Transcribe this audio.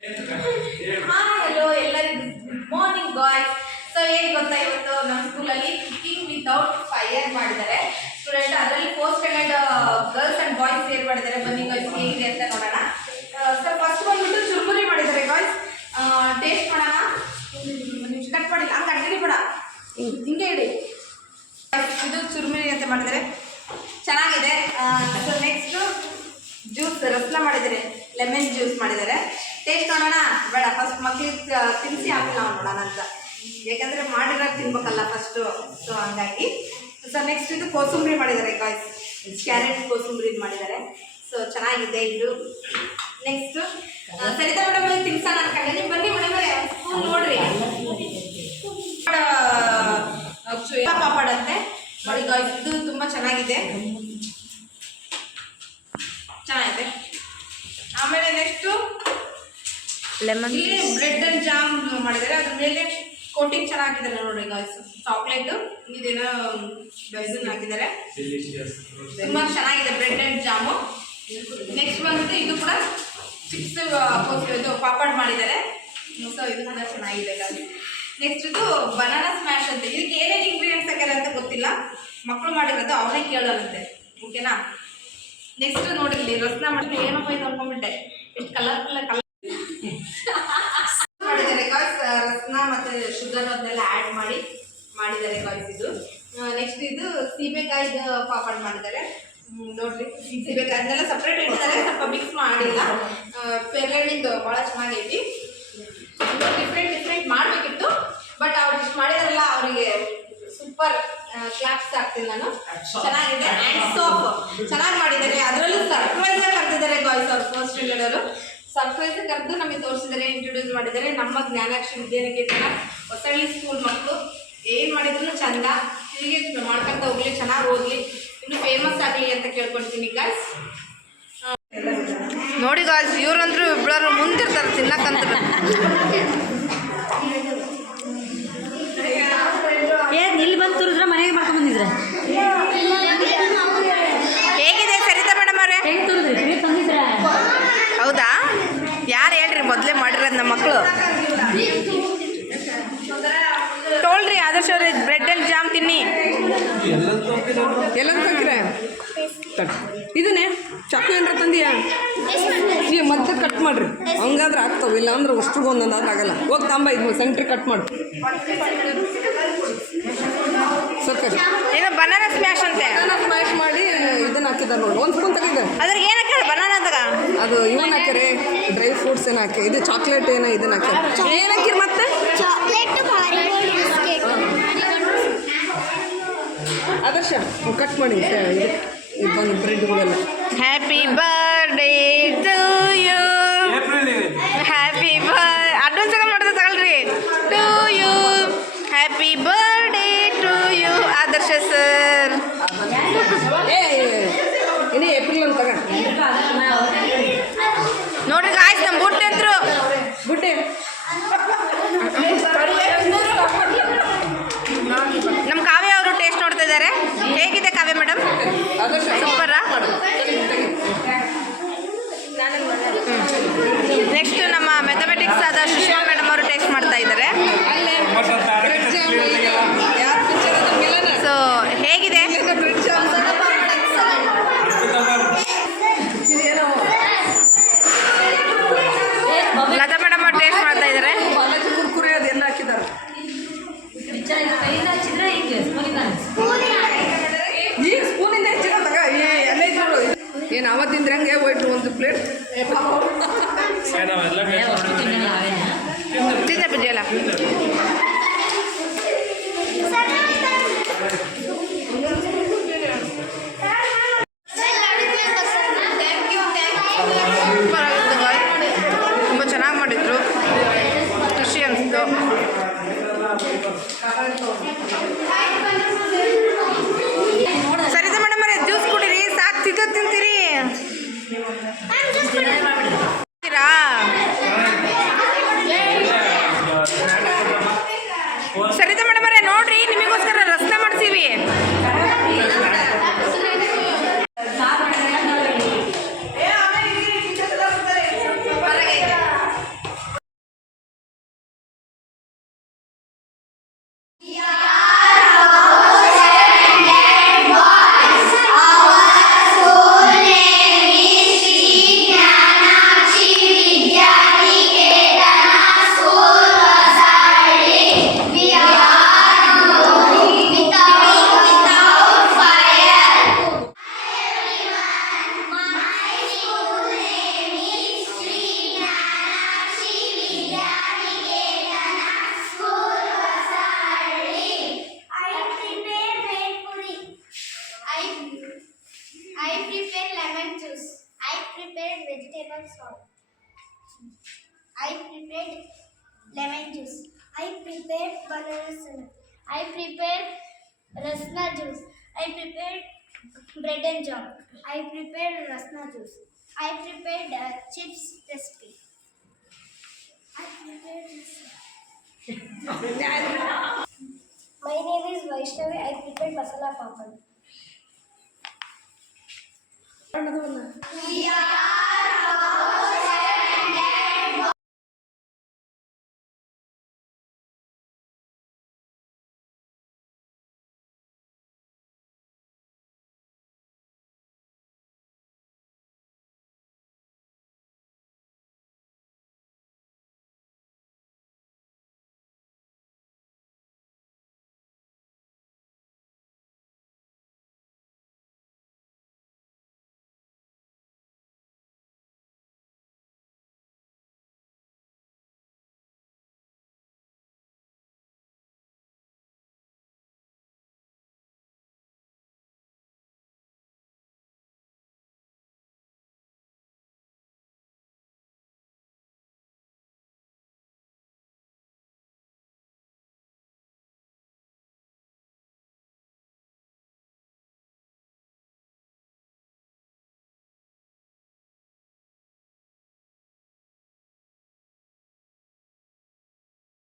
Hello ಎಲ್ಲರಿಗೂ good morning boys. So ಏನು ಗೊತ್ತಾ, ಇವತ್ತು ನಮ್ಮ ಸ್ಕೂಲಲ್ಲಿ ಕುಕಿಂಗ್ ವಿತೌಟ್ ಫೈರ್ ಮಾಡಿದ್ದಾರೆ ಸ್ಟೂಡೆಂಟ್. ಅದರಲ್ಲಿ fourth standard girls and boys ಸೇರ್ ಮಾಡಿದ್ದಾರೆ. ಬನ್ನಿ ಗಾಯ್ಸ್ ಹೇಗಿದೆ ಅಂತ ನೋಡೋಣ. ಸೊ ಫಸ್ಟ್ ಬಂದ್ಬಿಟ್ಟು ಚುರುಮುರಿ ಮಾಡಿದ್ದಾರೆ ಗಾಯ್ಸ್. ಟೇಸ್ಟ್ ಮಾಡೋಣ. ಕಟ್ ಮಾಡಿ ಹಂಗೆ ಅಡ್ಡಿ ಬೇಡ, ಹಿಂಗೆ ಇಡಿ. ಇದು ಚುರುಮುರಿ ಅಂತ ಮಾಡಿದ್ದಾರೆ, ಚೆನ್ನಾಗಿದೆ. ಸೊ ನೆಕ್ಸ್ಟು ಜ್ಯೂಸ್ ರಸನ ಮಾಡಿದ್ದಾರೆ, ಲೆಮನ್ ಜ್ಯೂಸ್ ಮಾಡಿದ್ದಾರೆ. ಟೇಸ್ಟ್ ನೋಡೋಣ ಬೇಡ, ಫಸ್ಟ್ ಮಕ್ಳಿಗೆ ತಿನ್ನಿಸಿ ಆಮೇಲೆ ನಾವು ನೋಡೋಣ ಅಂತ, ಯಾಕಂದರೆ ಮಾಡಿರೋದು ತಿನ್ಬೇಕಲ್ಲ ಫಸ್ಟು. ಸೊ ಹಂಗಾಗಿ ಸೊ ನೆಕ್ಸ್ಟ್ ಇದು ಕೋಸಂಬರಿ ಮಾಡಿದ್ದಾರೆ ಗಾಯ್ಸ್, ಕ್ಯಾರೆಟ್ ಕೋಸಂಬರಿ ಮಾಡಿದ್ದಾರೆ. ಸೊ ಚೆನ್ನಾಗಿದೆ ಇದು. ನೆಕ್ಸ್ಟು ಸರಿತಾ ಮೇಡಮ್ ತಿನ್ಸೋಣ ಅನ್ಕೊಂಡೆ. ಬನ್ನಿ ಮೇಡಮ್ ಸ್ಕೂಲ್ ನೋಡ್ರಿ, ಪಾಪಡ್ ಅಂತೆ ನೋಡಿ ಗಾಯ್ಸ್. ಇದು ತುಂಬ ಚೆನ್ನಾಗಿದೆ. ಆಮೇಲೆ ನೆಕ್ಸ್ಟು ಲೆಮನ್ ಇಲ್ಲಿ ಬ್ರೆಡ್ ಅಂಡ್ ಜಾಮ್ ಮಾಡಿದ್ದಾರೆ. ಅದ್ರ ಮೇಲೆ ಕೋಟಿಂಗ್ ಚೆನ್ನಾಗಿದ್ದಾರೆ ನೋಡಿ ಗಾಯ್ಸ್. ಚಾಕ್ಲೇಟು ಇದೇನೋ ಬೆಸನ್ ಹಾಕಿದ್ದಾರೆ, ತುಂಬ ಚೆನ್ನಾಗಿದೆ ಬ್ರೆಡ್ ಅಂಡ್ ಜಾಮು. ನೆಕ್ಸ್ಟ್ ಬಂದ್ಬಿಟ್ಟು ಇದು ಕೂಡ ಚಿಪ್ಸ್ ಇದು ಪಾಪಡ್ ಮಾಡಿದ್ದಾರೆ. ಸೊ ಇದು ಕೂಡ ಚೆನ್ನಾಗಿದೆ ಗಾಯ್ಸ್. ನೆಕ್ಸ್ಟ್ ಇದು ಬನಾನಾ ಸ್ಮ್ಯಾಶ್ ಅಂತ. ಇದಕ್ಕೆ ಏನೇನು ಇಂಗ್ರೀಡಿಯೆಂಟ್ಸ್ ಹಾಕ್ಯಾರ ಅಂತ ಗೊತ್ತಿಲ್ಲ, ಮಕ್ಕಳು ಮಾಡಿರೋದು ಅವನೇ ಕೇಳೋರಂತೆ, ಓಕೆನಾ. ನೆಕ್ಸ್ಟ್ ನೋಡಿರ್ಲಿ ರಸನ ಮಾಡಿದ್ರೆ ಏನಪ್ಪ ಇದು ಅನ್ಕೊಂಡ್ಬಿಟ್ಟೆ, ಎಷ್ಟು ಕಲರ್ಫುಲ್ ಮಾಡಿದ್ದಾರೆ ಗಾಯ್ಸ್. ರಸನ ಮತ್ತು ಶುಗರ್ ಅದನ್ನೆಲ್ಲ ಆ್ಯಡ್ ಮಾಡಿದ್ದಾರೆ ಗಾಯ್ಸ್ ಇದು. ನೆಕ್ಸ್ಟ್ ಇದು ಸೀಬೆಕಾಯಿದು ಪಾಪಡ್ ಮಾಡಿದ್ದಾರೆ ನೋಡ್ರಿ. ಸೀಬೆಕಾಯಿ ಅದನ್ನೆಲ್ಲ ಸಪ್ರೇಟ್ ಇಟ್ಟಿದ್ದಾರೆ, ಸ್ವಲ್ಪ ಮಿಕ್ಸ್ ಮಾಡಿಲ್ಲ. ಪೆರ್ಲೆಣ್ಣಿಂದು ಭಾಳ ಚೆನ್ನಾಗೈತಿ. ಡಿಫ್ರೆಂಟ್ ಮಾಡಬೇಕಿತ್ತು, ಬಟ್ ಅವ್ರು ಇಷ್ಟು ಮಾಡಿದಾರಲ್ಲ ಅವರಿಗೆ ಸೂಪರ್ ಕ್ಲಾಪ್ಸ್ ಆಗ್ತೀನಿ ನಾನು. ಚೆನ್ನಾಗಿದೆ ಆ್ಯಂಡ್ ಸೋಪ್ ಚೆನ್ನಾಗಿ ಮಾಡಿದ್ದಾರೆ. ಅದರಲ್ಲೂ ಸರ್ಪ್ರೈಸಾಗಿ ಕರೆದಿದ್ದಾರೆ ಗಾಯ್ಸ್. ಅವ್ರು ಫಸ್ಟ್ ಸ್ಟ್ಯಾಂಡರ್ಡ್ ಅವರು ಸರ್ಪ್ರೈಸಾಗಿ ಕರೆದು ನಮಗೆ ತೋರಿಸಿದ್ದಾರೆ, ಇಂಟ್ರೊಡ್ಯೂಸ್ ಮಾಡಿದ್ದಾರೆ. ನಮ್ಮ ಜ್ಞಾನಾಕ್ಷಿ ವಿದ್ಯಾನಿಕೇತನ ಹೊಸಳ್ಳಿ ಸ್ಕೂಲ್ ಮಕ್ಕಳು ಏನು ಮಾಡಿದ್ರು ಚಂದ, ಹೀಗೆ ಮಾಡ್ಕೊಂತ ಹೋಗ್ಲಿ, ಚೆನ್ನಾಗಿ ಓದಲಿ, ಇನ್ನು ಫೇಮಸ್ ಆಗಲಿ ಅಂತ ಕೇಳ್ಕೊಳ್ತೀನಿ ಗಾಯ್ಸ್. ನೋಡಿ ಗಾಯ್ಸ್, ಇವ್ರಂದ್ರು ಇಬ್ಬರು ಮುಂದಿರ್ತಾರೆ ತಿನ್ನಕ್ಕಂತ. ಇಲ್ಲಿ ಬಂದು ತುರಿದ್ರೆ ಮನೆಗೆ ಮಾಡ್ಕೊಂಡು ಬಂದಿದ್ರೆ ಹೇಗಿದೆ ಸರಿತಾ ಮೇಡಮ್ ಅವರೇ? ಹೆಂಗೆ ತುರಿದ್ರಿ? ಹೌದಾ? ಯಾರು ಹೇಳ್ರಿ ಮೊದಲೇ ಮಾಡಿರೋದು ನಮ್ಮ ಮಕ್ಕಳು ತೋಳ್ರಿ. ಆದರ್ಶ ಅವ್ರೆ ಬ್ರೆಡ್ ಆ್ಯಂಡ್ ಜಾಮ್ ತಿನ್ನಿ. ಎಲ್ಲ ಹಾಕಿರ ಇದನ್ನೇ ಚಾಕು ಏನಾರ ತಂದಿಯಾ? ಈ ಮತ್ತೆ ಕಟ್ ಮಾಡ್ರಿ, ಹಂಗಾದ್ರೆ ಆಗ್ತಾವೆ, ಇಲ್ಲ ಅಂದ್ರೆ ಅಷ್ಟ್ರಿಗೆ ಒಂದೊಂದಾದ್ರೆ ಆಗಲ್ಲ. ಹೋಗಿ ತಾಂಬ ಇದು ಸೆಂಟ್ರಿ ಕಟ್ ಮಾಡಿ ಸಕ್ಕರೆ. ಇದು ಬನಾನಾ ಸ್ಮ್ಯಾಶ್ ಅಂತೆ. ಬನಾನಾ ಸ್ಮ್ಯಾಶ್ ಮಾಡಿ ಇದನ್ನ ಹಾಕಿದ್ದಾರೆ ನೋಡಿ, ಒಂದು ಸ್ಪೂನ್ ತೆಗಿದೆ. ಅದ್ರಾಗ ಏನು ಹಾಕ್ಯಾರ ಬನಾನಾದಾಗ? ಅದು ಇವನ್ ಹಾಕ್ಯಾರೆ, ಡ್ರೈ ಫ್ರೂಟ್ಸ್ ಏನು ಹಾಕಿ, ಇದು ಚಾಕ್ಲೇಟ್ ಏನೋ ಇದನ್ನ ಹಾಕ್ಯಾರ. ಏನು ಹಾಕಿರಿ ಮತ್ತೆ? ಆದರ್ಶ ಕಟ್ ಮಾಡಿ ಇದು ಬಂದು ಬ್ರೆಡ್ಗಳೆಲ್ಲ. Happy birthday to you, happy advance ಮಾಡೋದು ತಗೊಳ್ರಿ. To you, happy birthday to you Adarsh sir. ಇನ್ನು ಏಪ್ರಿಲ್ ಅಂತ ನೋಡ್ರಿ ಗಾಯ್ಸ್, ನಮ್ಮ ಬುಟ್ಟೆ ಅಂತರು ಬುಟ್ಟೆ ನಮ್ಮ ಕಾವ್ಯ ಅವರು ಟೇಸ್ಟ್ ನೋಡ್ತಾ ಇದ್ದಾರೆ. ಹೇಗಿದೆ ಕಾವ್ಯ ಮೇಡಮ್? ಸೂಪರಾ? ನೆಕ್ಸ್ಟ್ ನಮ್ಮ ಮ್ಯಾಥಮೆಟಿಕ್ಸ್ ಆದ ಸುಷ್ಮಾ ಮೇಡಮ್ ಅವರು ಟೇಸ್ಟ್ ಮಾಡ್ತಾ ಇದ್ದಾರೆ. ಸೊ ಹೇಗಿದೆ? ಲತಾ ಮೇಡಮ್ ಅವರು ಟೇಸ್ಟ್ ಮಾಡ್ತಾ ಇದ್ದಾರೆ. ಕುರ್ಕುರಿ ಅದೆಲ್ಲ ಹಾಕಿದ್ದಾರೆ. ಈಗ ಸ್ಪೂನಿಂದ ಹೆಚ್ಚಿನ ತಗ ಎಲ್ಲ ಇದ್ರು ಏನು ಅವತ್ತಿಂದ್ರೆ ಹಂಗೆ ಹೋಯ್ತು ಒಂದು ಪ್ಲೇಟ್ ತಿನ್ನ ಬುಜ್ಜಿಯಲ್ಲ. ತುಂಬ ಚೆನ್ನಾಗಿ ಮಾಡಿದ್ರು, ಖುಷಿ ಅನಿಸ್ತು. ಸರಿತಾ ಮೇಡಮ್ ಅವರೇ ಜ್ಯೂಸ್ ಕುಡೀರಿ, ಸಾಕು ತಿಂತೀರಿ. ಸರಿತಾ ಮೇಡಮ್ ಅವರೇ ನೋಡ್ರಿ, ನಿಮಗೋಸ್ಕರ ರಸನ ಮಾಡ್ತೀವಿ. I prepared lemon juice. I prepared banana salad. I prepared rasna juice. I prepared bread and jam. I prepared rasna juice. I prepared chips recipe. I prepared this. My name is Vaishnavi. I prepared masala papad. ಬಣ್ಣದವನ್ನ We are